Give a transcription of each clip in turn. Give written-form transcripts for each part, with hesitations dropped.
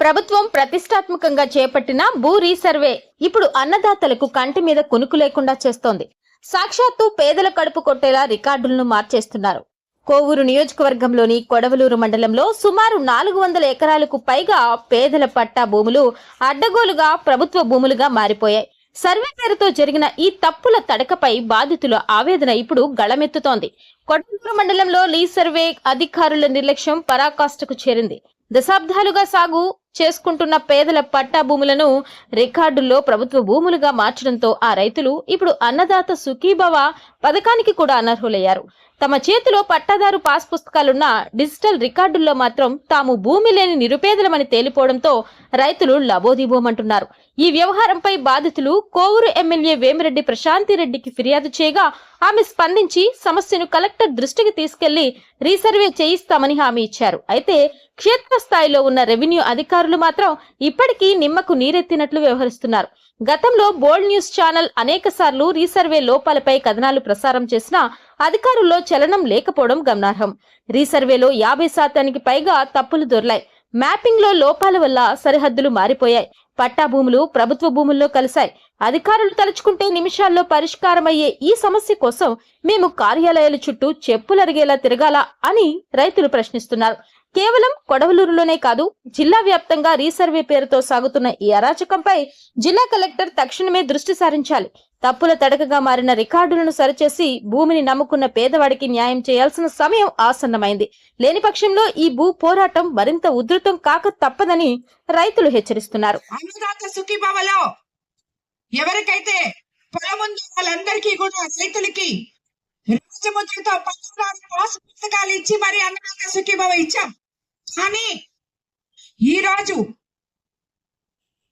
ప్రభుత్వం ప్రతిష్టాత్మకంగా చేపట్టిన భూ రీసర్వే ఇప్పుడు అన్నదాతలకు కంటి మీద కునుకు లేకుండా చేస్తోంది. సాక్షాత్తు పేదల కడుపు కొట్టేలా రికార్డులను మార్చేస్తున్నారు. కోవూరు నియోజకవర్గంలోని కొడవలూరు మండలంలో సుమారు 400 ఎకరాలకు పైగా పేదల పట్టా భూములు అడ్డగోలుగా ప్రభుత్వ భూములుగా మారిపోయాయి. సర్వే పేరుతో జరిగిన ఈ తప్పుల తడకపై బాధితుల ఆవేదన ఇప్పుడు గళమెత్తుతోంది. కొడవలూరు మండలంలో రీసర్వే అధికారుల నిర్లక్ష్యం పరాకాష్ఠకు చేరింది. దశాబ్దాలుగా సాగు చేసుకుంటున్న పేదల పట్టా భూములను రికార్డుల్లో ప్రభుత్వ భూములుగా మార్చడంతో ఆ రైతులు ఇప్పుడు అన్నదాత సుఖీభవ పథకానికి కూడా అనర్హులయ్యారు. తమ చేతిలో పట్టాదారు పాస్ పుస్తకాలున్న డిజిటల్ రికార్డుల్లో మాత్రం తాము భూమి లేని నిరుపేదలమని తేలిపోవడంతో రైతులు లబోదిబోమంటున్నారు. ఈ వ్యవహారంపై బాధితులు కోవూరు ఎమ్మెల్యే వేమిరెడ్డి ప్రశాంతిరెడ్డికి ఫిర్యాదు చేయగా ఆమె స్పందించి సమస్యను కలెక్టర్ దృష్టికి తీసుకెళ్లి రీసర్వే చేయిస్తామని హామీ ఇచ్చారు. అయితే క్షేత్రస్థాయిలో ఉన్న రెవెన్యూ అధికారులు మాత్రం ఇప్పటికీ నిమ్మకు నీరెత్తినట్లు వ్యవహరిస్తున్నారు. గతంలో బోల్డ్ న్యూస్ ఛానల్ అనేకసార్లు రీసర్వే లోపాలపై కథనాలు ప్రసారం చేసినా అధికారుల్లో చలనం లేకపోవడం గమనార్హం. రీసర్వేలో 50% పైగా తప్పులు దొర్లాయి. మ్యాపింగ్ లో లోపాల వల్ల సరిహద్దులు మారిపోయాయి. పట్టా భూములు ప్రభుత్వ భూముల్లో కలిశాయి. అధికారులు తలుచుకుంటే నిమిషాల్లో పరిష్కారమయ్యే ఈ సమస్య కోసం మేము కార్యాలయాల చుట్టూ చెప్పులరిగేలా తిరగాలా అని రైతులు ప్రశ్నిస్తున్నారు. కేవలం కొడవలూరులోనే కాదు, జిల్లా వ్యాప్తంగా రీసర్వే పేరుతో సాగుతున్న ఈ అరాచకంపై జిల్లా కలెక్టర్ తక్షణమే దృష్టి సారించాలి. తప్పుల తడకగా మారిన రికార్డులను సరిచేసి భూమిని నమ్ముకున్న పేదవాడికి న్యాయం చేయాల్సిన సమయం ఆసన్నమైంది. లేని పక్షంలో ఈ భూ పోరాటం మరింత ఉధృతం కాక తప్పదని రైతులు హెచ్చరిస్తున్నారు. ఎవరికైతే పొలం ఉందో వాళ్ళందరికీ కూడా రైతులకి రాజముద్రతో పాస్ పుస్తకాలు ఇచ్చి మరి అన్నదాత సుఖీభవ ఇచ్చాం. కానీ ఈ రోజు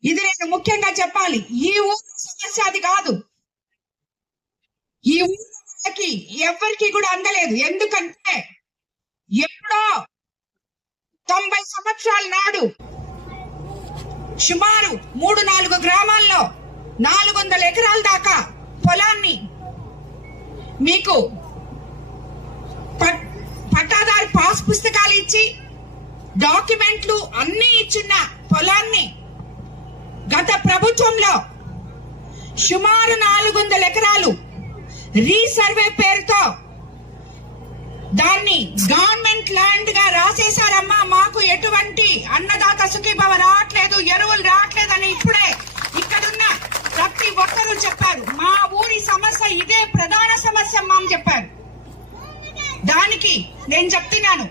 ఇది నేను ముఖ్యంగా చెప్పాలి, ఈ ఊరు సమస్య అది కాదు. ఈ ఊరికి ఎవరికి కూడా అందలేదు. ఎందుకంటే ఎప్పుడో 90 సంవత్సరాల నాడు సుమారు 3-4 గ్రామాల్లో 400 ఎకరాల దాకా పొలాన్ని మీకు పట్టాదారు పాస్ పుస్తకాలు ఇచ్చి డాక్యుమెంట్లు అన్ని ఇచ్చిన పొలాన్ని గత ప్రభుత్వంలో సుమారు 400 ఎకరాలు రీసర్వే పేరుతో దాన్ని గవర్నమెంట్ ల్యాండ్ గా రాసేశారమ్మా, మాకు ఎటువంటి అన్నదాత సుఖీభవ రావట్లేదు, ఎరువులు రావట్లేదు అని ఇప్పుడే ఇక్కడున్న ప్రతి ఒక్కరూ చెప్పారు. మా ఊరి సమస్య ఇదే ప్రధాన సమస్య అమ్మా అని చెప్పారు. దానికి నేను చెప్తున్నాను,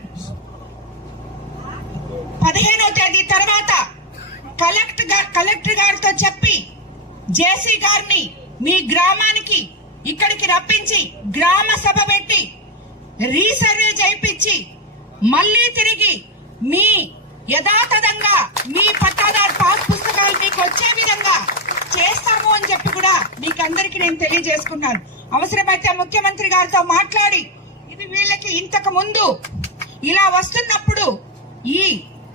15వ తేదీ తర్వాత కలెక్టర్ గారితో చెప్పి జేసీ గారిని మీ గ్రామానికి ఇక్కడికి రప్పించి గ్రామ సభ పెట్టి రీసర్వే చేయించి మళ్ళీ తిరిగి మీ యథాతథంగా మీ పట్టాదారు పాస్ పుస్తకాలు మీకు వచ్చే విధంగా చేస్తాము అని చెప్పి కూడా మీకు అందరికీ నేను తెలియజేసుకున్నాను. అవసరమైతే ముఖ్యమంత్రి గారితో మాట్లాడి ఇది వీళ్ళకి ఇంతకు ముందు ఇలా వస్తున్నప్పుడు ఈ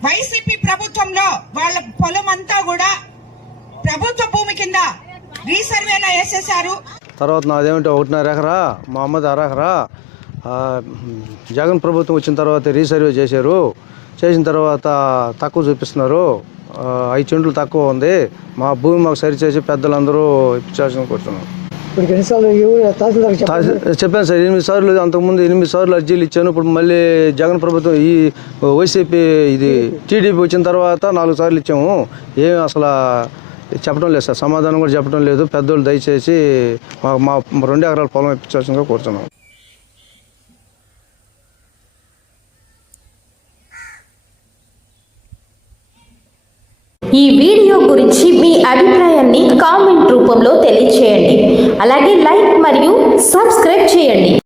వైసీపీ ప్రభుత్వంలో వాళ్ళ పొలం అంతా కూడా ప్రభుత్వ భూమి కింద రీసర్వేలో వేసేశారు. తర్వాత నాదేమిటి 1.5 ఎకరా, మా అమ్మది 1/2 ఎకరా. జగన్ ప్రభుత్వం వచ్చిన తర్వాత రీసర్వే చేశారు. చేసిన తర్వాత తక్కువ చూపిస్తున్నారు, 5 సెంట్లు తక్కువ ఉంది. మా భూమి మాకు సరిచేసి పెద్దలందరూ ఇప్పించాల్సిన కూర్చున్నాం. చెప్పాను సార్ 8 సార్లు, అంతకుముందు 8 సార్లు అర్జీలు ఇచ్చాను. ఇప్పుడు మళ్ళీ జగన్ ప్రభుత్వం ఈ వైసీపీ ఇది టీడీపీ వచ్చిన తర్వాత 4 సార్లు ఇచ్చాము. ఏం అసలు చెప్పడం లేదు సార్, సమాధానం కూడా చెప్పడం లేదు. పెద్దోళ్ళు దయచేసి మా 2 ఎకరాల పొలం ఇప్పించాల్సిందిగా కోరుతున్నాం. ఈ వీడియో గురించి మీ అభిప్రాయాన్ని కామెంట్ రూపంలో తెలియజేయండి. అలాగే లైక్ మరియు సబ్స్క్రైబ్ చేయండి.